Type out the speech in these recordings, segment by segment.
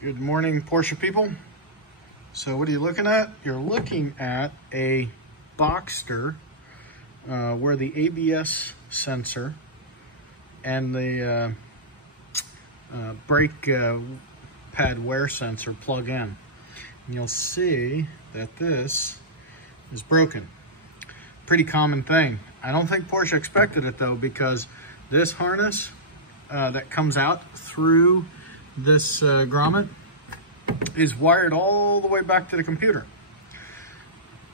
Good morning, Porsche people. So what are you looking at? You're looking at a Boxster where the ABS sensor and the brake pad wear sensor plug in. And you'll see that this is broken. Pretty common thing. I don't think Porsche expected it though, because this harness that comes out through this grommet is wired all the way back to the computer.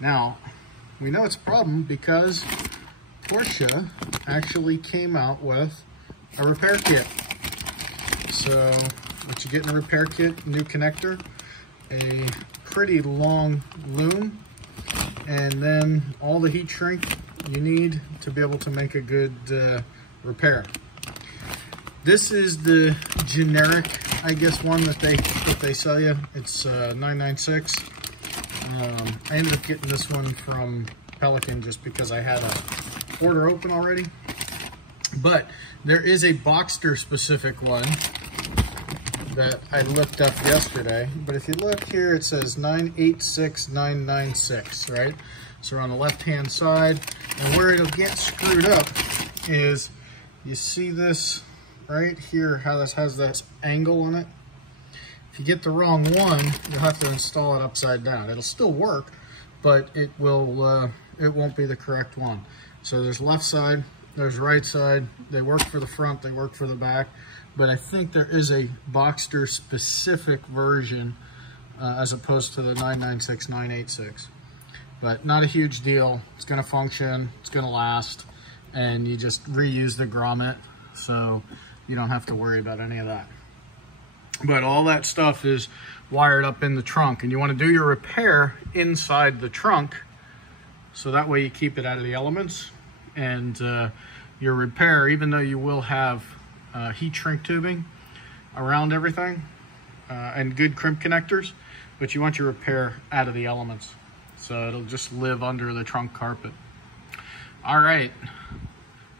Now, we know it's a problem because Porsche actually came out with a repair kit. So what you get in a repair kit: new connector, a pretty long loom, and then all the heat shrink you need to be able to make a good repair. This is the generic, I guess, one that they sell you. It's 996. I ended up getting this one from Pelican just because I had a order open already. But there is a Boxster specific one that I looked up yesterday. But if you look here, it says 986996, right? So on the left-hand side, and where it'll get screwed up is, you see this right here, how this has that angle on it. If you get the wrong one, you'll have to install it upside down. It'll still work, but it won't be the correct one. So there's left side, there's right side. They work for the front, they work for the back, but I think there is a Boxster specific version as opposed to the 996, 986. But not a huge deal. It's gonna function, it's gonna last, and you just reuse the grommet, so you don't have to worry about any of that. But all that stuff is wired up in the trunk, and you want to do your repair inside the trunk, so that way you keep it out of the elements. And your repair, even though you will have heat shrink tubing around everything and good crimp connectors, but you want your repair out of the elements, so it'll just live under the trunk carpet. All right,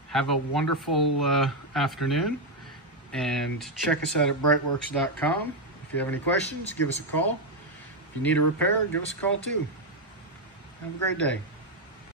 have a wonderful afternoon, and check us out at BreitWerks.com. If you have any questions, give us a call. If you need a repair, give us a call too. Have a great day.